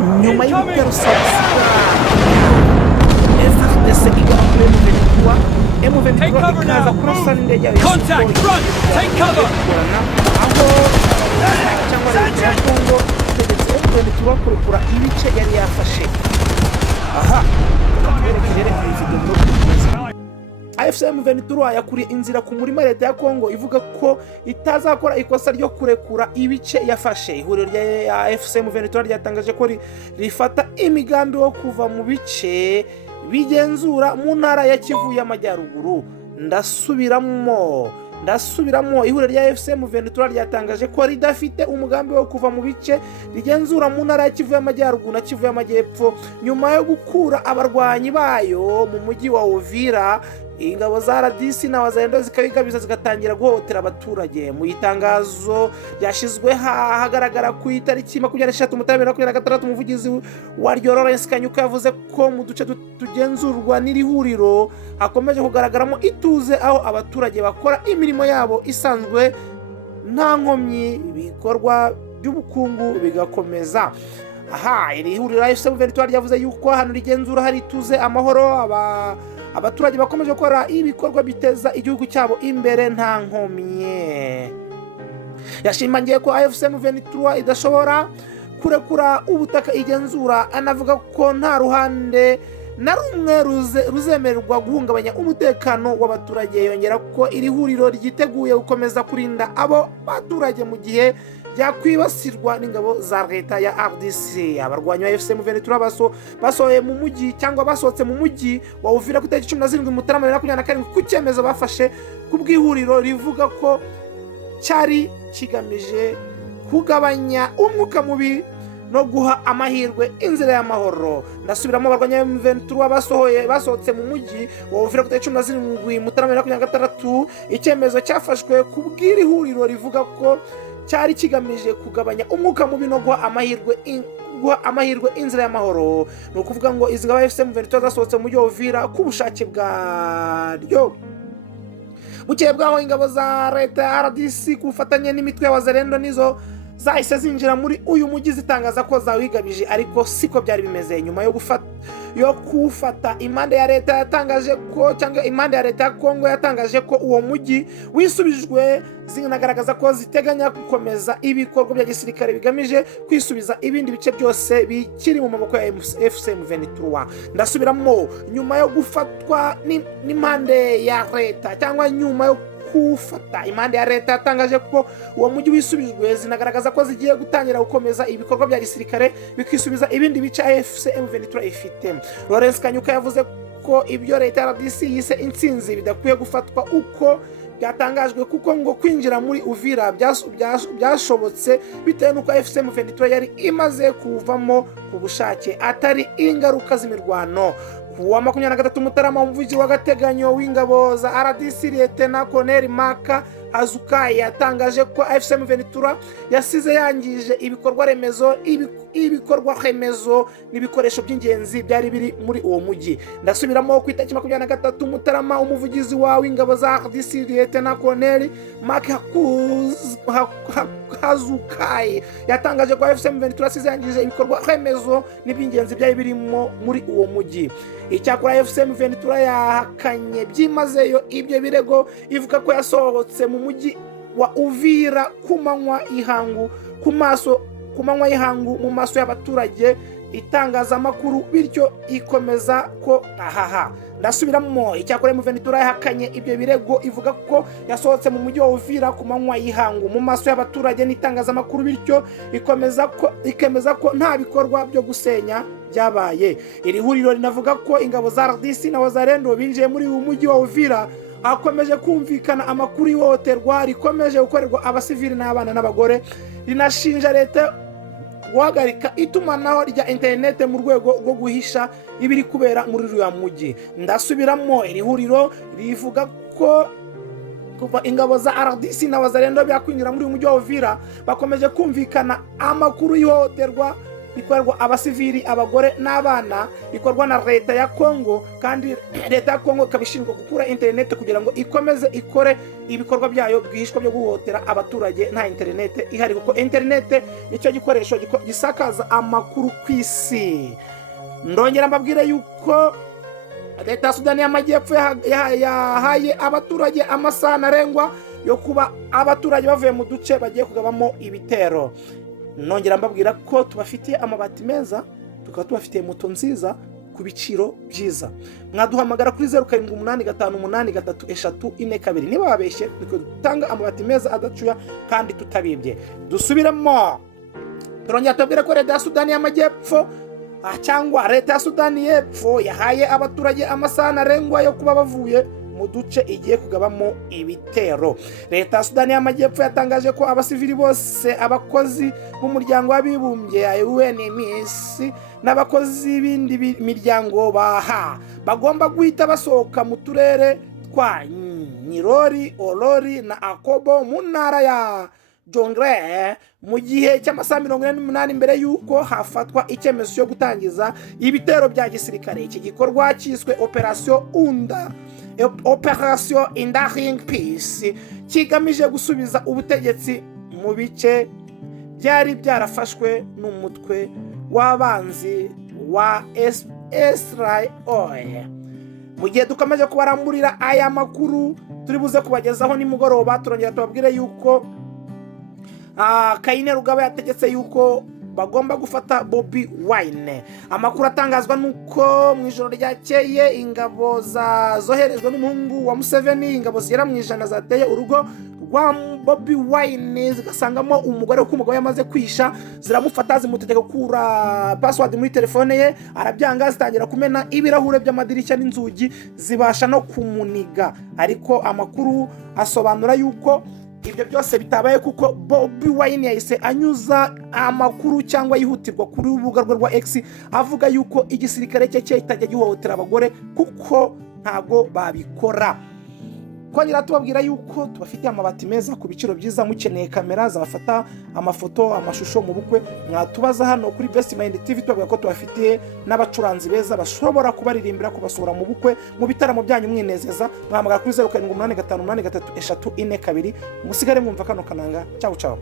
nyuma y'ibitero FARDC igana kuri M23 ikaza kurasa n'indege yayo aho cyangwa Kongo itegetse M23 kurekura ibice yari yafashe. Aha AFC M23 yakuriye inzira ku murima leta ya Kongo ivuga ko itazakora ikosa ryo kurekura ibice yafashe. Ihuriro rya AFC M23 ryatangaje ko rifata imigambi wo kuva mu bice bigenzura mu ntara ya Kivu y'Amajyaruguru. Ndasubiramo ihuriro rya AFC M23 ryatangaje ko ridafite umugambi wo kuva mu bice rigenzura mu ntara ya Kivu y'Amajyaruguru na Kivu y'Amajyepfo nyuma yo gukura abarwanyi bayo mu mujyi wa Uvira. Ingabo za RDC na wazalendo zikabigabiza zigatangira guhotera abaturage. Mu itangazo ryashizwe hagaragara ku itariki 23 Mutarama 2026 umuvugizi wa Lawrence Kanyuka yavuze ko mu duce tugenzurwa n'iri huriro hakomeje kugaragaramo ituze aho abaturage bakora imirimo yabo isanzwe nta nkomyi, bikorwa by'ubukungu bigakomeza. Aha, iri huriro AFC M23 ryavuze yuko hano rigenzura hari ituze, amahoro, abaturage bakomeje gukora ibikorwa biteza igihugu cyabo imbere nta nkomye. Yashimangiye ko AFC M23 idashobora kurekura ubutaka igenzura, anavuga ko nta ruhande na rumwe ruzemererwa guhungabanya umutekano w'abaturage. Yongera ko iri huriro ryiteguye gukomeza kurinda abo baturage mu gihe yakwibasirwa n'ingabo za leta ya RDC. Abarwanyi ba AFC M23 basohoye mu mujyi cyangwa basohotse mu mujyi wa Uvira ku itariki 17 Mutarama 2027 ku cyemezo bafashe ku bw'ihuriro rivuga ko cyari kigamije kugabanya umwuka mubi no guha amahirwe inzira y'amahoro. Ndasubiramo, abarwanyi ba M23 basohotse mu mujyi wa Uvira ku itariki 17 Mutarama 2026. Icyemezo cyafashwe ku bw'ihuriro rivuga ko cyari kigamije kugabanya umwuka mubi no guha amahirwe inzira y'amahoro. No kuvuga ngo izi ngabo AFC M23 zasohotse mu mujyi wa Uvira ku bushake bwaryo. Bukeye bwaho ingabo za leta ya RDC kufatanya n'imitwe y'abazalendo nizo zahise zinjira muri uyu mujyi zitangaza ko zawigabije, ariko siko byari bimeze. Nyuma yo kufata impande ya leta yatangaje ko cyangwa impande ya leta ya Kongo yatangaje ko uwo mujyi wisubijwe, zinagaragaza ko ziteganya gukomeza ibikorwa bya gisirikare bigamije kwisubiza ibindi bice byose bikiri mu maboko ya AFC M23. Ndasubiramo, nyuma yo gufatwa n'impande ya leta cyangwa nyuma yo kufata impande ya leta yatangaje ko uwo mujyi wisubijwe, zinagaragaza ko zigiye gutangira gukomeza ibikorwa bya gisirikare bikisubiza ibindi bice AFC M23 ifite. Lawrence Kanyuka yavuze ko ibyo leta ya RDC yise intsinzi bidakwiye gufatwa uko byatangajwe, kuko ngo kwinjira muri Uvira byashobotse bitewe n'uko AFC M23 yari imaze kuvamo ku bushake atari ingaruka z'imirwano. Kuwa 23 Mutarama umuvugizi w'agateganyo w'ingabo za RDC Lieutenant Colonel Maka Azukai yatangaje ko AFC M23 yasize yangije ibikorwa remezo n'ibikoresho by'ingenzi byari biri muri uwo mujyi. Ndasubiramo, ku itariki 23 Mutarama umuvugizi w'ingabo za RDC Lieutenant Colonel Maka Azukai yatangaje ko AFC M23 yasize yangije ibikorwa remezo n'iby'ingenzi byari birimo muri uwo mujyi. Icyakora AFC M23 yahakanye byimazeyo ibyo birego, ivuga ko yasohotse mu mujyi wa Uvira kumanywa ihangu mu maso y'abaturage itangazamakuru, bityo ikomeza ko Ndasubiramo, icyakora M23 yahakanye ibyo birego, ivuga ko yasohotse mu mujyi wa Uvira kumanywa ihangu mu maso y'abaturage n'itangazamakuru, bityo ikemeza ko nta bikorwa byo gusenya byabaye. Iri huriro rinavuga ko ingabo za RDC na wazalendo binjiye muri uyu mujyi wa Uvira hakomeje kumvikana amakuru y'ihohoterwa rikomeje gukorerwa abasivili n'abana n'abagore. Rinashinja leta guhagarika itumanaho rya internet mu rwego rwo guhisha ibiri kubera muri uyu mujyi. Ndasubiramo, iri huriro rivuga ko kuva ingabo za RDC na wazalendo byakwinjira muri uyu mujyi wa Uvira bakomeje kumvikana amakuru y'ihohoterwa bikorwa abasivili, abagore n'abana, bikorwa na leta ya Kongo, kandi leta ya Kongo ikabishinzwe gukura internet kugira ngo ikomeze ikore ibikorwa byayo bwishwa byo guhotera abaturage nta internet ihari, kuko internet nicyo gikoresho gisakaza amakuru kw'isi. Ndongera mbabwire yuko leta ya Sudani y'Amajyepfo yahaye abaturage amasaha ntarengwa yo kuba abaturage bavuye mu duce bagiye kugabamo ibitero. Nongera mbabwira ko tubafitiye amabati meza, tukaba tubafitiye moto nziza ku biciro byiza. Mwaduhamagara kuri 0758833442. Niba babeshye dutanga amabati meza adacuya kandi tutabibye. Dusubiremo, turongera tubwire ko leta ya Sudani y'Amajyepfo cyangwa leta ya Sudani y'Epfo yahaye abaturage amasaha ntarengwa yo kuba bavuye mu duce igiye kugabamo ibitero. Leta ya Sudani y'Amajyepfo yatangaje ko abasivili bose, abakozi b'umuryango w'abibumbye UNMISS n'abakozi b'indi miryango bagomba guhita basohoka mu turere twa Nirori, Orori na Akobo mu ntara ya Jonglei mu gihe cy'amasaha 48 mbere yuko hafatwa icyemezo cyo gutangiza ibitero bya gisirikare. Iki gikorwa cyiswe Operation Enduring Peace kigamije gusubiza ubutegetsi mu bice byari byarafashwe n'umutwe w'abanzi wa Israel. Mu gihe dukomeje kubaramburira aya makuru turi buze kubagezaho nimugoroba, turongera tubabwire yuko Kayine Rugaba yategetse yuko bagomba gufata Bobi Wine. Amakuru atangazwa nuko mu ijoro ryakeye ingabo zoherejwe n'umuhungu wa Museveni, ingabo zigera mu ijana zateye urugo rwa Bobi Wine zigasangamo umugore uko umugabo yamaze kwisha, ziramufata zimutegeka gukura password muri telefone ye, arabyanga, zitangira kumena ibirahure by'amadirishya n'inzugi, zibasha no kumuniga. Ariko amakuru asobanura yuko ibyo byose bitabaye kuko Bobi Wine yahise anyuza amakuru cyangwa yihutirwa kuri urubuga rwe rwa X avuga yuko igisirikare cye kitajya gihohotera abagore kuko ntago babikora. Kongera tubabwira yuko tubafitiye amabati meza ku biciro byiza. Mukeneye kamera zabafata amafoto, amashusho mu bukwe, mwatubaza hano kuri Best Mind TV. Tubabwira ko tubafitiye n'abacuranzi beza bashobora kubaririmbira, kubasura mu bukwe, mu bitaramo byanyu mwinezeza. Mwahamagara kuri 0758833442. Musigare mwumva kano kananga. Ciao ciao.